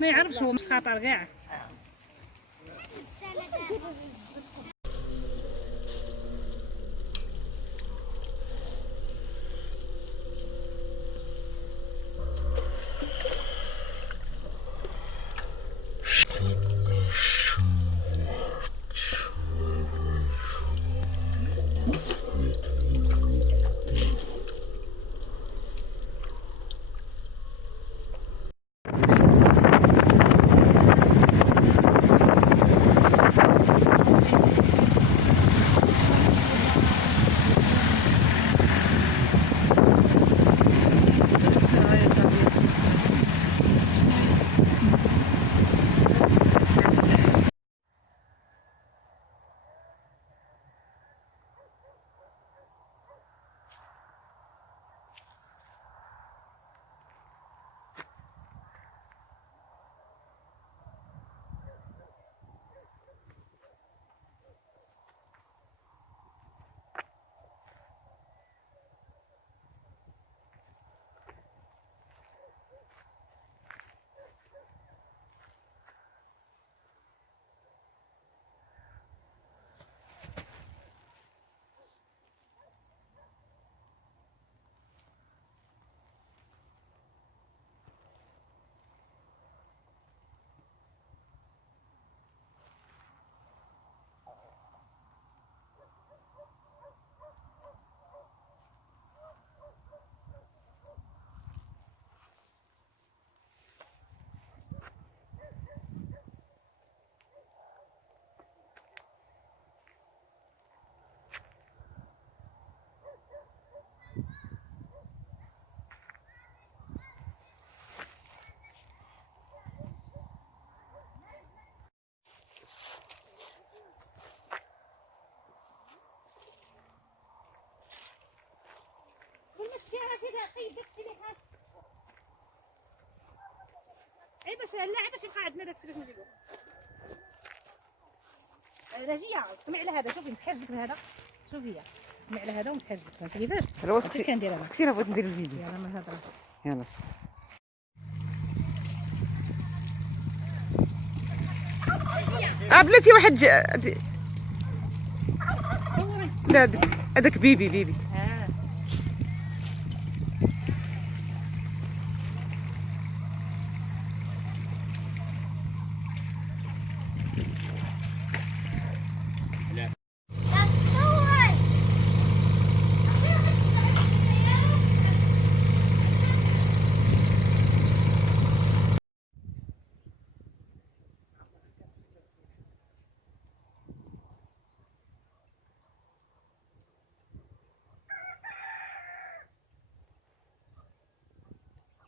ما يعرفش هو مش خاطر كاع. اي باش لا باش يبقى عندنا داكشي باش نجيبو راجيه. سمع على هذا، شوفي متحجبت من هذا، شوفي هي سمع على هذا ومتحجبت فهمتي كيفاش. الوسط كندير انا سكينه بغيت ندير الفيديو. يلا ما نهضر. يلا صافي. بلاتي واحد لا هذاك بيبي.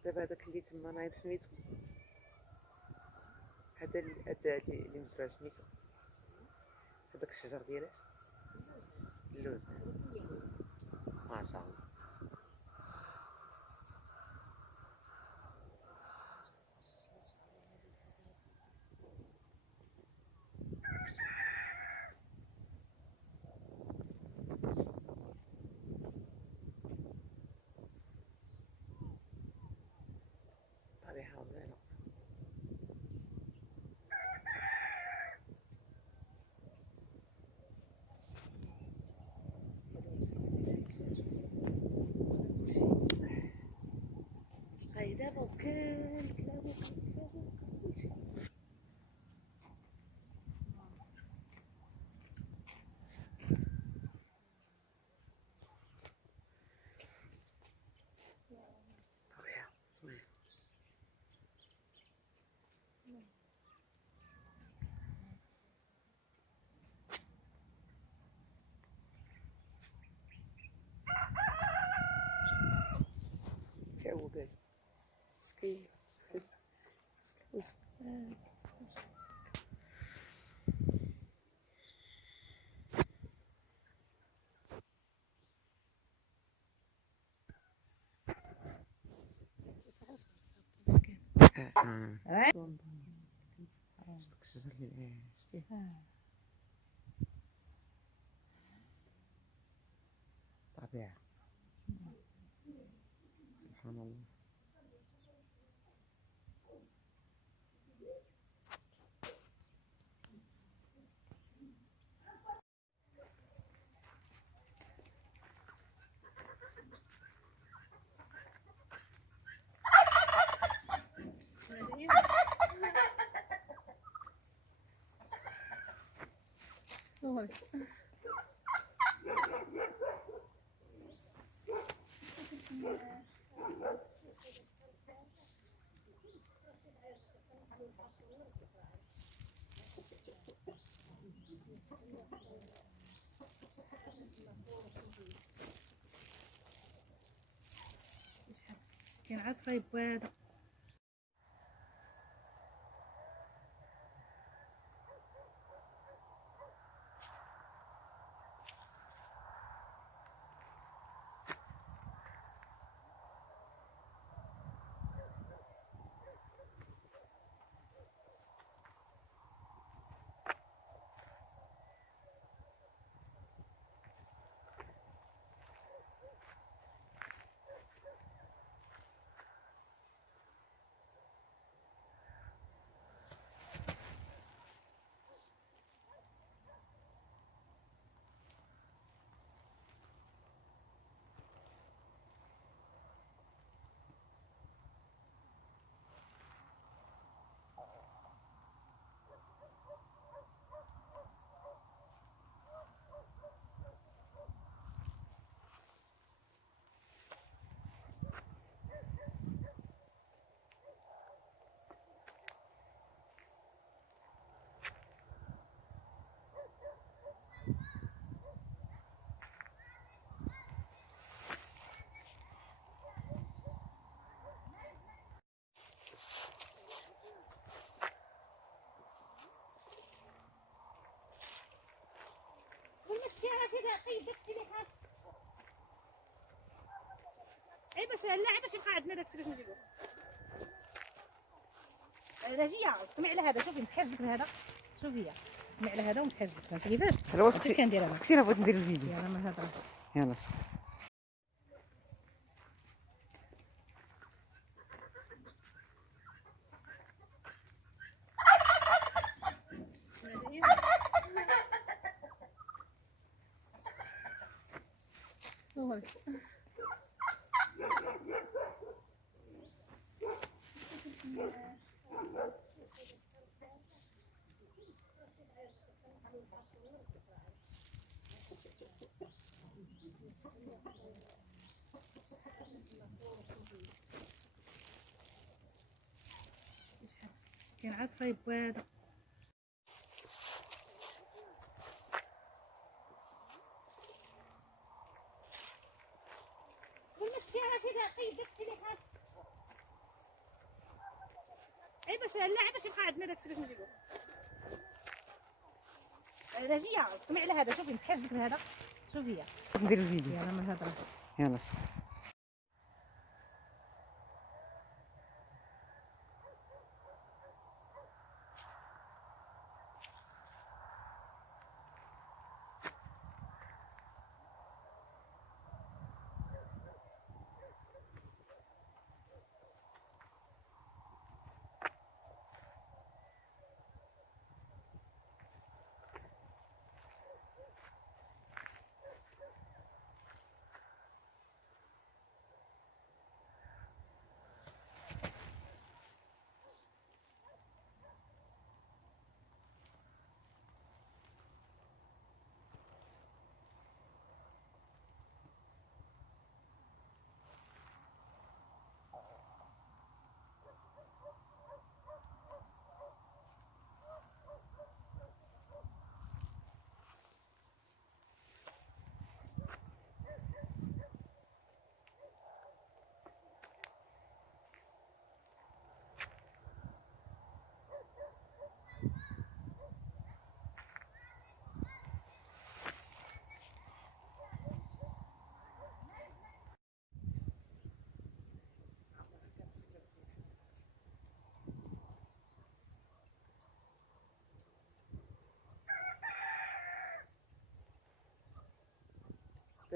دابا هذاك اللي تما نايض سميتو، هذا اللي مزرعه سميتو، هذاك الشجر ديالاش اللوز. ما شاء الله. طريحه زينه. دابا كل كلابو كلشي. مسكين. الشجر اللي شتيه طبيعة سبحان الله. صور كان عاد صايب هذا اي باش لا باش يبقى عندنا داكشي باش نجيبو رجيه سمع على هذا شوفي متحرجك هذا شوفي سمع على هذا ومتحرجك فهمتي كيفاش حلوة كيفاش كندير انا سكتي انا بغيت ندير الفيديو. يلا ما هضره يلا سكت. صور كان عاد صايب هذا اي باش لا باش يبقى عندنا داكشي باش نجيبو رجيه سمع على هذا شوفي متحرجك هذا شوفي ندير الفيديو. يلا ما هضره يلا سكت.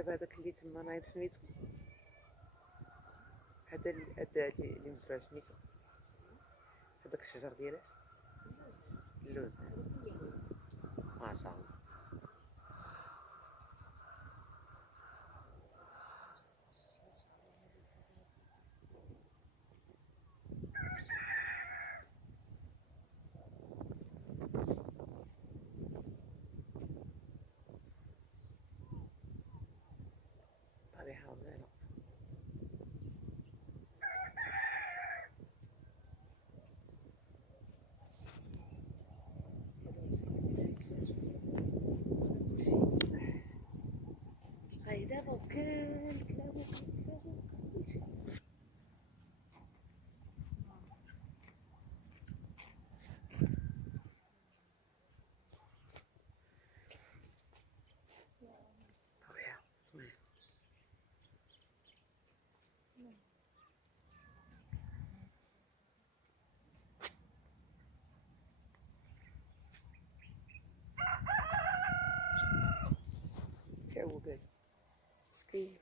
دابا هذاك اللي تما نايض سميتو، هذا اللي مزرعة سميتو، هذاك الشجر ديالاش اللوز. ما شاء الله. طريحة زينة. هاي دابا وكل كلابو كيتساوي كلشي. طبيعة زوين. تعوق هذا مسكين.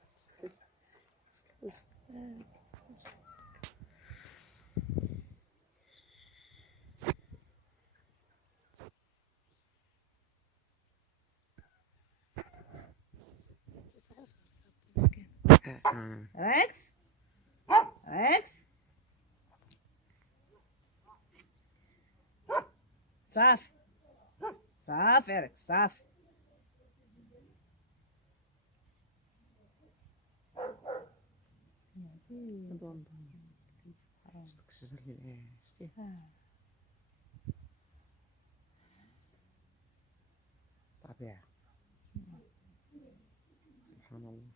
مسكين. ركس ركس صافي صافي ركس صافي. داك الشجر اللي شتيه. طبيعة سبحان الله.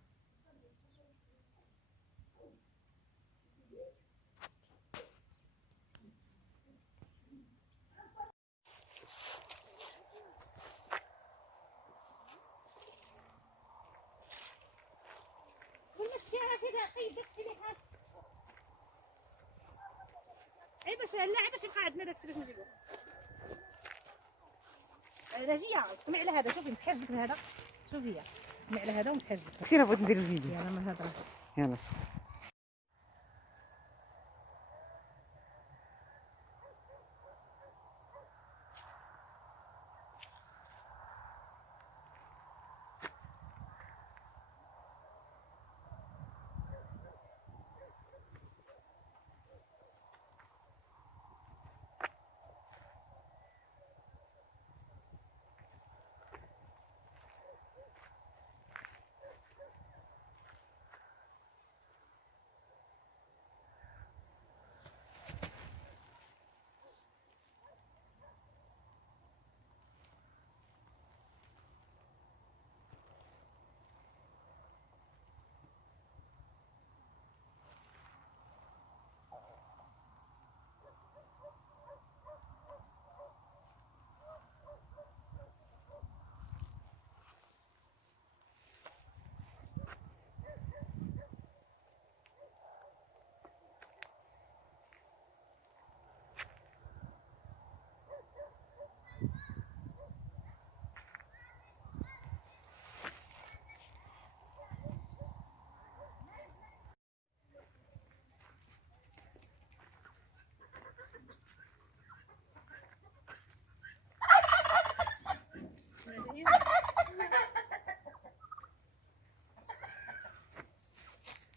والمشكلة رشيدة طيب داكشي اللي هاك اي باش لا باش يبقى عندنا داكشي باش نجيبو. رجية سمع على هذا شوفي متحرجك بهذا شوفي سمع على هذا ومتحرجك. كثير بغيت ندير الفيديو. يلا ما هضره. يلا صافي.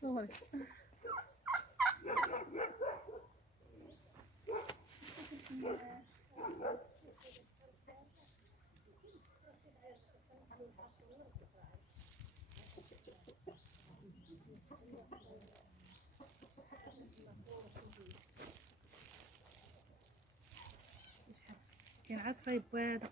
صوري كان عاد صايب هذا.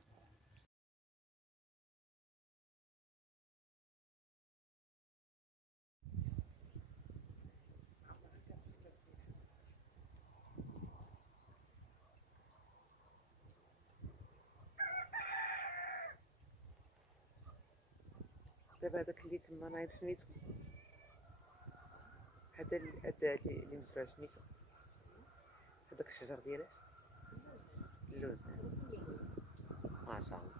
دابا هذاك اللي تما نايض سميتو، هذا اللي مزرعة سميتو، هذاك الشجر ديالاش اللوز. ما شاء الله.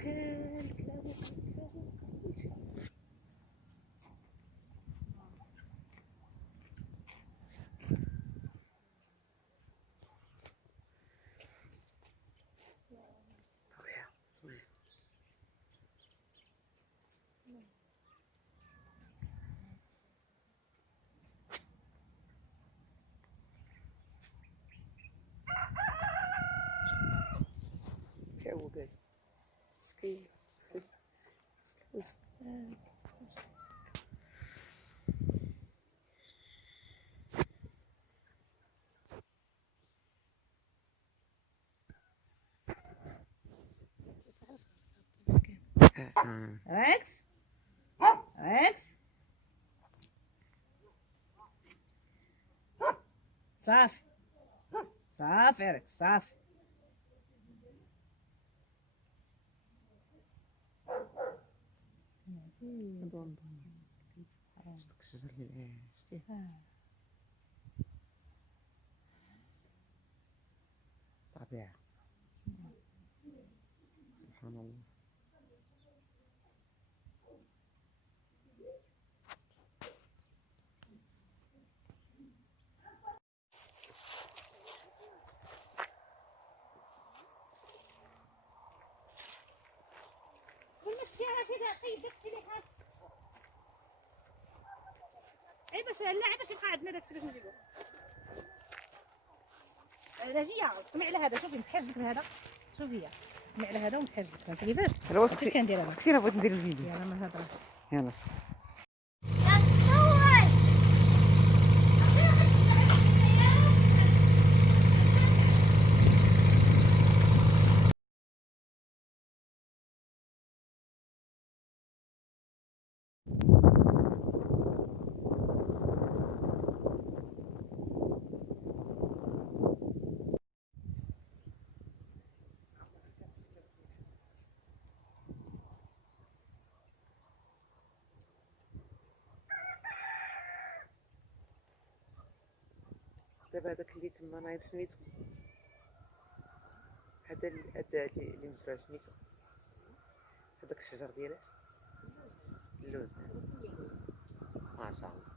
وكل الكلاب وكل شيء. طبيعة زوين. تعوق مسكين. ريكس ريكس صافي صافي ريكس صافي. طبيعة سبحان الله. اي باش لا باش يبقى عندنا داكشي باش نجيبو رجيه. سمع على هذا شوفي مسحي رجلك بهذا. شوفي سمع على هذا ومسحي رجلك فهمتي كيفاش. انا كيفاش كندير انا. سكتي راه بغيت ندير الفيديو. يلا ما نهضرش. يلا صافي. دابا هذاك اللي تما نايض سميتو هذا اللي مزرعة سميتو هذاك الشجر دياله اللوز. ما شاء الله.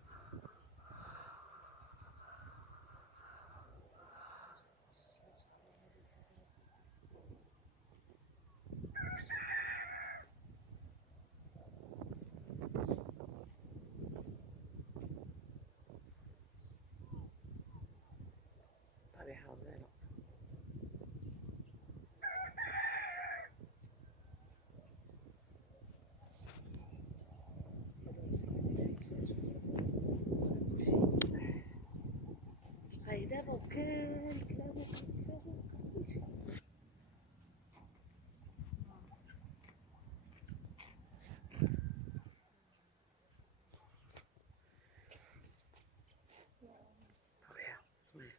طبيعة زينة. دابا وكل الكلاب وكل شيء. طبيعة زوين.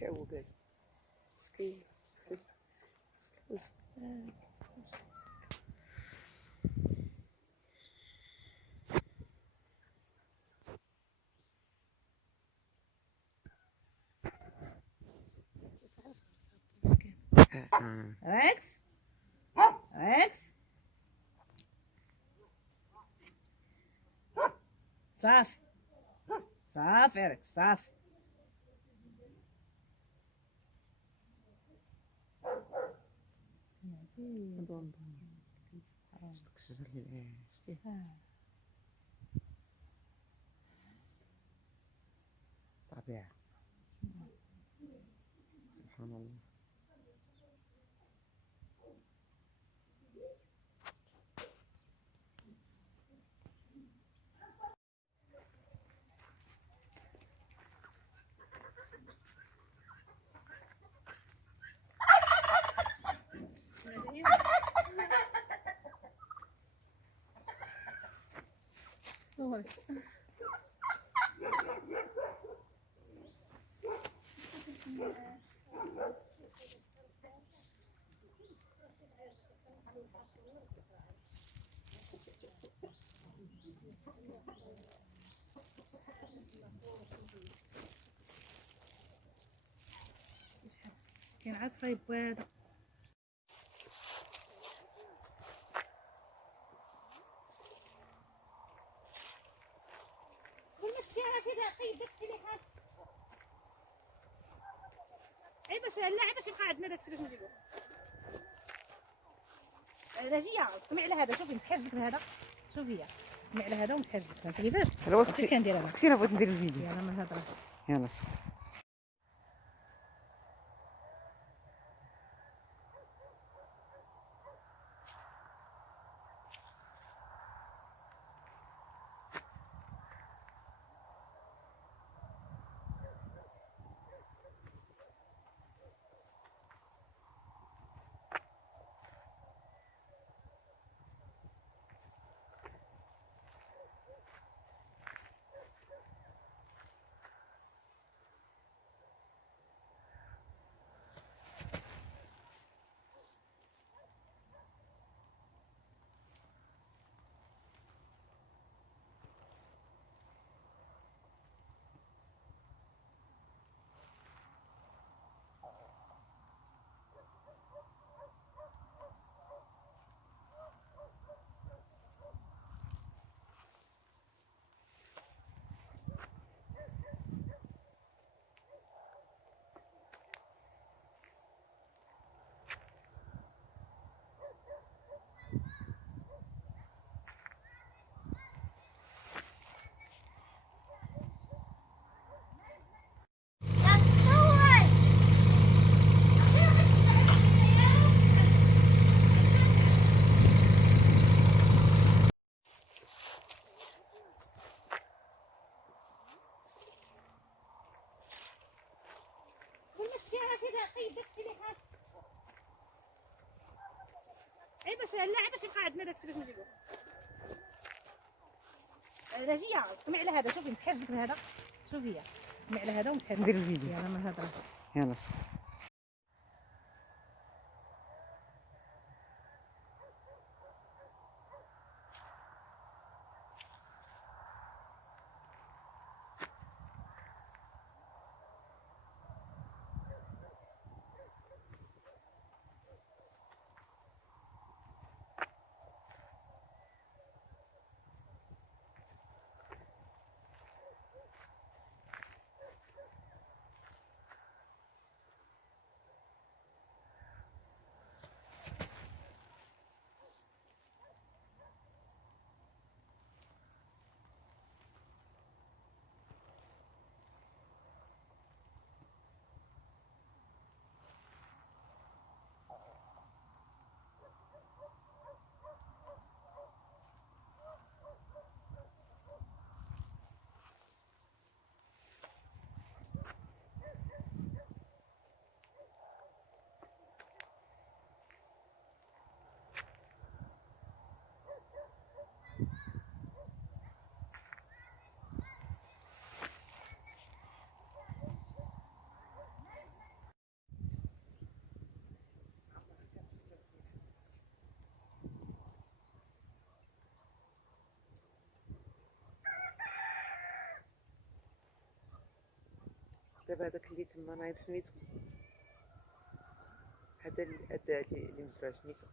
تعوق مسكين. ريكس ريكس صافي صافي ريكس صافي. طبيعة سبحان الله. كاين عاد صايب هذا. والمشي انا شي طيب داكشي اللي حاط اي باش لا باش يبقى عندنا داكشي باش نجيبو راجيه. سمعي على هذا شوفي متحرجك بهذا شوفي سمعي على هذا ومتحرجك فهمتي كيفاش. انا سكتي كندير انا سكتي انا بغيت ندير الفيديو. يلا ما هضره يلا سكت. والمشي انا شي طيب داكشي اللي حاط اي باش لا باش يبقى عندنا داكشي باش نجيبو راجيه. سمعي على هذا شوفي متحرجك بهذا شوفي سمعي على هذا ومتحرجك ندير الفيديو. يلا ما هضره يلا سكت. دابا هذاك اللي تما نايض سميتو هذا اللي مزرعه سميتو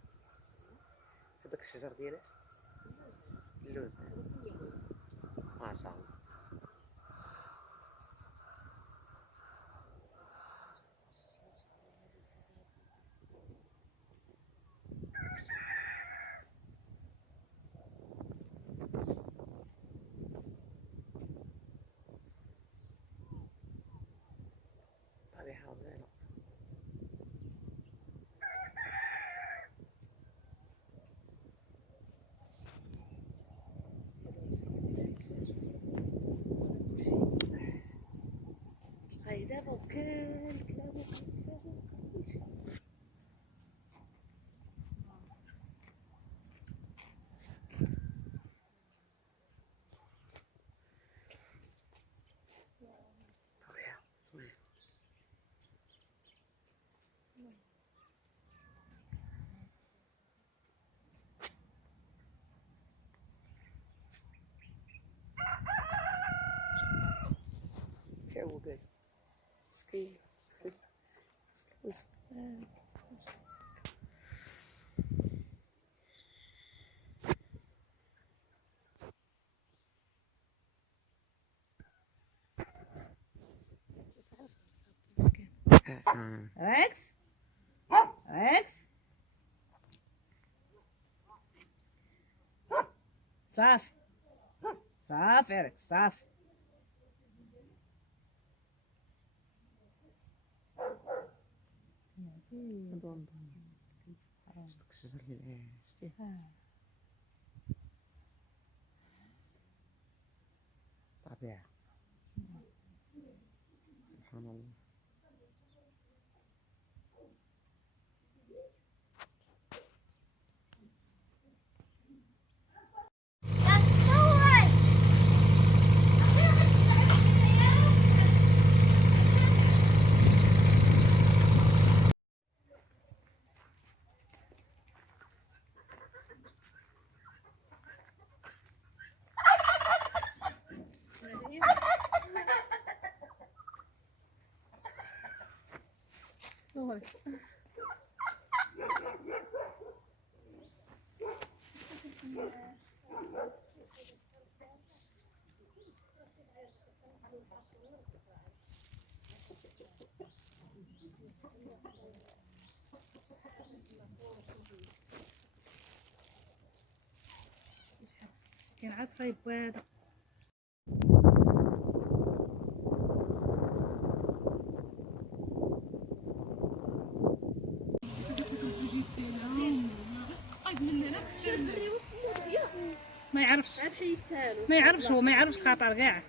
هذاك الشجر دياله اللوز ما شاء الله. طريحة زينة. ريكس ريكس صافي صافي ريكس صافي. شتك الشجر اللي شتيه طبيعة سبحان الله. صوري كان عاد صايب هذا. ما يعرفش ما يعرفش هو ما يعرفش خاطر كاع.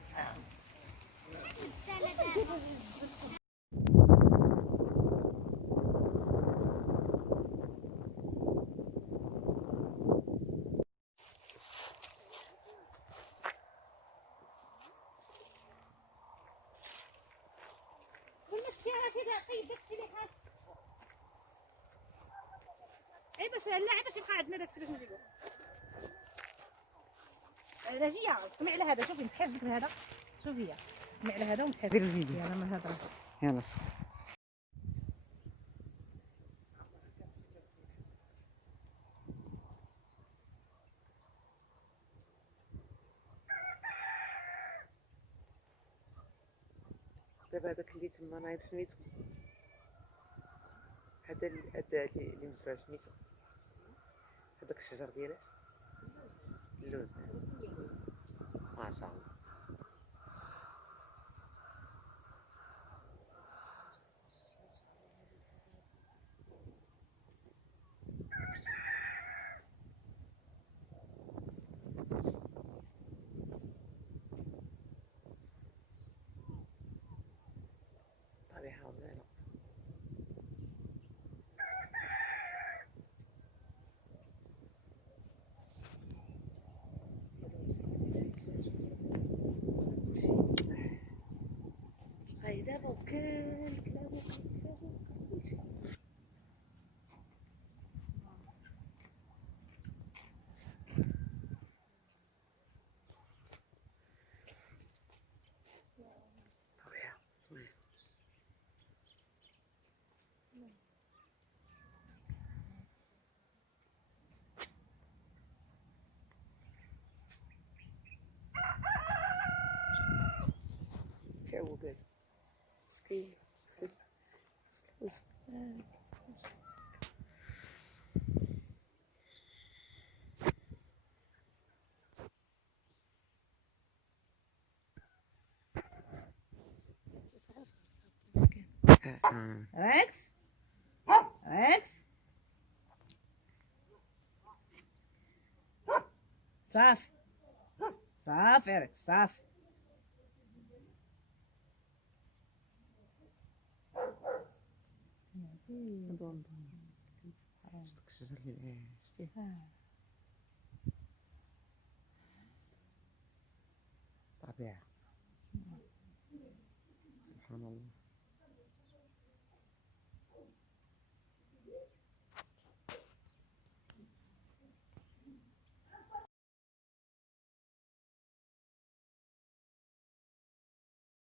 اي باش لا باش يبقى عندنا داكشي باش نجيبو. رجيه سمع على هذا شوفي مسحر جبت هذا شوفي سمع على هذا ومسحر دير الفيديو يلا ما هضره يلا صافي. دابا هذاك اللي تما نايض سميتو هذا اللي مزرعة سميتو هذاك الشجر ديالاش اللوز ما شاء الله. طريحة مزيانة. تلقاي دابا وكل الكلاب وكتابو كلشي. طبيعة زوين. تا هو قال مسكين ريكس ريكس صافي صافي ريكس صافي. شتك الشجر اللي شتيه طبيعة سبحان الله.